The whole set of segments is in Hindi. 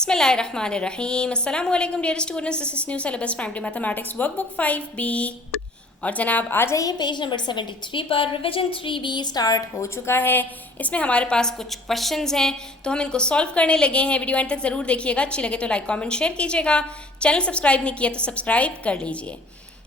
बिस्मिल्लाहिर्रहमानिर्रहीम। अस्सलामु अलैकुम dear students, this is new syllabus primary mathematics workbook 5B। और जनाब आ जाइए पेज नंबर 73 पर। रिवीजन 3B स्टार्ट हो चुका है। इसमें हमारे पास कुछ क्वेश्चंस हैं तो हम इनको सॉल्व करने लगे हैं। वीडियो एंड तक ज़रूर देखिएगा, अच्छी लगे तो लाइक कमेंट शेयर कीजिएगा। चैनल सब्सक्राइब नहीं किया तो सब्सक्राइब कर लीजिए।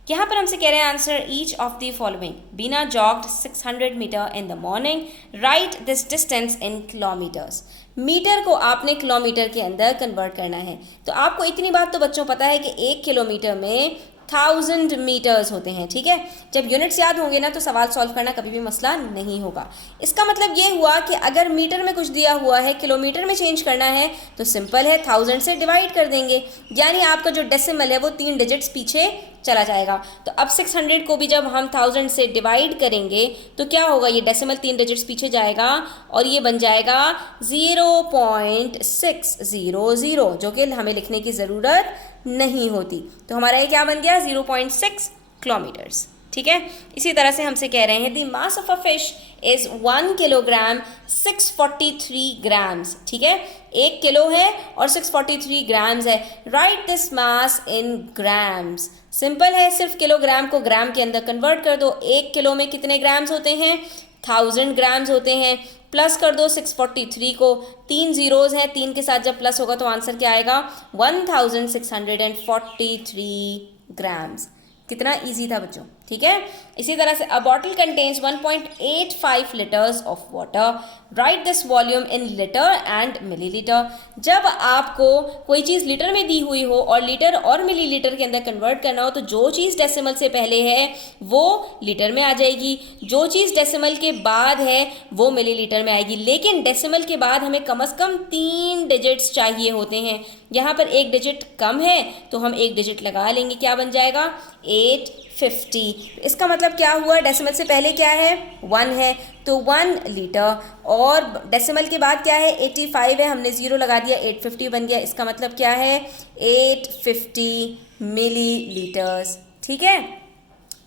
यहाँ पर हमसे कह रहे हैं answer each of the following. Beena jogged 600 metre in the morning, write this distance in kilometres. Metre को आपने किलोमीटर के अंदर कन्वर्ट करना है। तो आपको इतनी बात तो बच्चों पता है कि 1 किलोमीटर में 1000 मीटर्स होते हैं। ठीक है, जब यूनिट्स याद होंगे ना तो सवाल सॉल्व करना कभी भी मसला नहीं होगा। इसका मतलब ये हुआ कि अगर मीटर में कुछ दिया हुआ है, किलोमीटर में चेंज करना है तो सिंपल है, 1000 से डिवाइड कर देंगे, यानी आपका जो डेसिमल है वो 3 डिजिट्स पीछे चला जाएगा। तो अब 600 को भी जब हम 1000 से डिवाइड करेंगे तो क्या होगा, ये डेसिमल 3 डिजिट्स पीछे जाएगा और ये बन जाएगा 0.600, जो कि हमें लिखने की ज़रूरत नहीं होती। तो हमारा ये क्या बन गया, 0.6 किलोमीटर्स। ठीक है, इसी तरह से हमसे कह रहे हैं the mass of a fish is 1 kilogram 643 grams. ठीक है, 1 किलो है और 643 ग्राम्स है। Right this mass in grams. Simple है, सिर्फ किलोग्राम को ग्राम के अंदर कन्वर्ट कर दो। 1 किलो में कितने ग्राम्स होते हैं, 1000 ग्राम्स होते हैं। प्लस कर दो 643 को, 3 जीरोज हैं, 3 के साथ जब प्लस होगा तो आंसर क्या आएगा, 1643 ग्राम्स। कितना इजी था बच्चों। ठीक है, इसी तरह से अ bottle contains 1.85 litres of water, right this volume in litre and millilitre. जब आपको कोई चीज़ लीटर में दी हुई हो और लीटर और मिलीलीटर के अंदर कन्वर्ट करना हो तो जो चीज़ डेसिमल से पहले है वो लीटर में आ जाएगी, जो चीज़ डेसिमल के बाद है वो मिलीलीटर में आएगी। लेकिन डेसिमल के बाद हमें कम से कम 3 डिजिट्स चाहिए होते हैं। यहाँ पर 1 डिजिट कम है तो हम 1 डिजिट लगा लेंगे, क्या बन जाएगा 850। इसका मतलब क्या हुआ, डेसिमल से पहले क्या है 1 है तो 1 लीटर, और डेसिमल के बाद क्या है 85 है, हमने 0 लगा दिया, 850 बन गया। इसका मतलब क्या है 850 मिलीलीटर्स। ठीक है,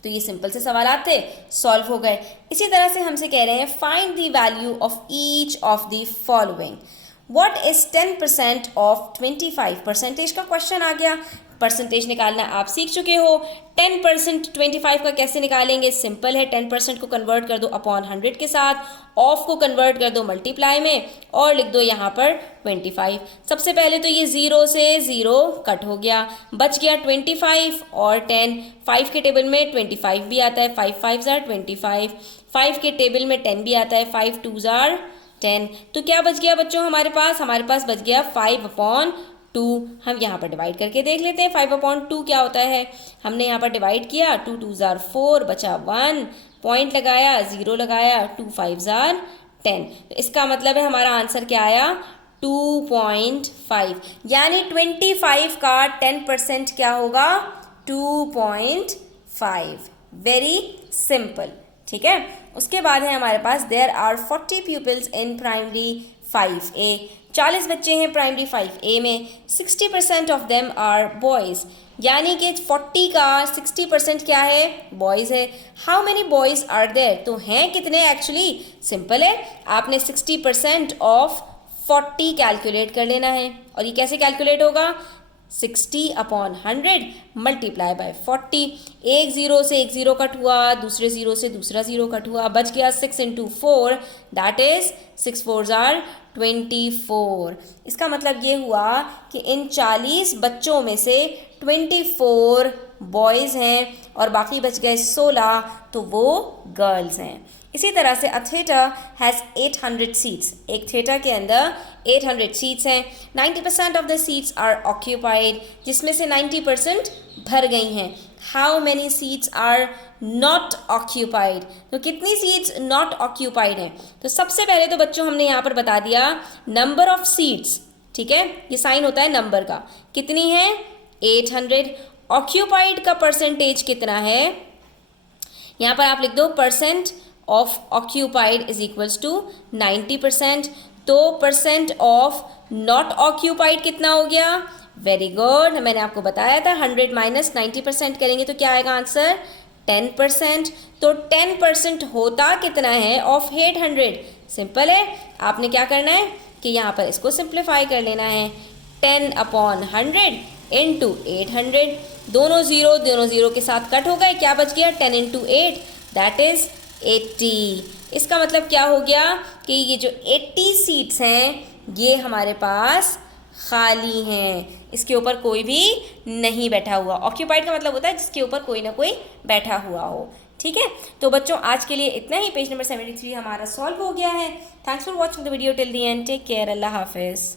तो ये सिंपल से सवाल थे, सॉल्व हो गए। इसी तरह से हमसे कह रहे हैं find the value of each of the following. What is 10% of 25 percentage का क्वेश्चन आ गया। परसेंटेज निकालना आप सीख चुके हो। 10% 25 का कैसे निकालेंगे, सिंपल है, 10% को कन्वर्ट कर दो अपॉन 100 के साथ, ऑफ को कन्वर्ट कर दो मल्टीप्लाई में और लिख दो यहाँ पर 25। सबसे पहले तो ये 0 से 0 कट हो गया, बच गया 25 और 10। 5 के टेबल में 25 भी आता है, 5 5 जार 25। 5 के टेबल में 10 भी आता है, 5 2 जार 10। तो क्या बच गया बच्चों हमारे पास बच गया 5/2। हम यहाँ पर डिवाइड करके देख लेते हैं 5/2 क्या होता है। हमने यहाँ पर डिवाइड किया, 2 2 जार 4, बचा 1, पॉइंट लगाया, 0 लगाया, 2 5 जार 10। तो इसका मतलब है हमारा आंसर क्या आया 2.5, यानी 25 का 10% क्या होगा 2.5। Very simple. ठीक है, उसके बाद है हमारे पास there are 40 pupils in primary 5A। 40 बच्चे हैं प्राइमरी 5A में, 60% ऑफ देम आर बॉयज़, यानी कि 40 का 60% क्या है, बॉयज़ है। How many boys are there, तो हैं कितने एक्चुअली, सिंपल है, आपने 60% ऑफ 40 कैलकुलेट कर लेना है। और ये कैसे कैलकुलेट होगा, 60/100 मल्टीप्लाई बाय 40। एक 0 से एक 0 कट हुआ, दूसरे 0 से दूसरा 0 कट हुआ, बच गया 6 × 4, दैट इज 6 4 जार 24। इसका मतलब ये हुआ कि इन 40 बच्चों में से 24 बॉयज़ हैं और बाकी बच गए 16, तो वो गर्ल्स हैं। इसी तरह से अ थिएटर हैज़ 800 सीट्स। एक थिएटर के अंदर 800 सीट्स हैं। 90% of the seats are occupied, जिसमें से 90% भर गई हैं। How many seats are not occupied, तो कितनी सीट्स नॉट ऑक्यूपाइड हैं। तो सबसे पहले तो बच्चों हमने यहाँ पर बता दिया नंबर ऑफ सीट्स। ठीक है, ये साइन होता है नंबर का, कितनी है 800। ऑक्यूपाइड का परसेंटेज कितना है, यहाँ पर आप लिख दो percent of occupied is equals to 90%। तो परसेंट ऑफ नॉट ऑक्यूपाइड कितना हो गया, वेरी गुड, मैंने आपको बताया था 100 माइनस 90% करेंगे तो क्या आएगा आंसर 10%। तो 10% होता कितना है ऑफ 800, सिंपल है, आपने क्या करना है कि यहाँ पर इसको सिंप्लीफाई कर लेना है। 10/100 इंटू 800, दोनों जीरो के साथ कट हो गए, क्या बच गया 10 इंटू 8 दैट इज 80। इसका मतलब क्या हो गया कि ये जो 80 सीट्स हैं ये हमारे पास खाली हैं, इसके ऊपर कोई भी नहीं बैठा हुआ। ऑक्यूपाइड का मतलब होता है जिसके ऊपर कोई ना कोई बैठा हुआ हो। ठीक है, तो बच्चों आज के लिए इतना ही। पेज नंबर 73 हमारा सॉल्व हो गया है। Thanks for watching the video till the end. Take care. अल्लाह हाफिज़।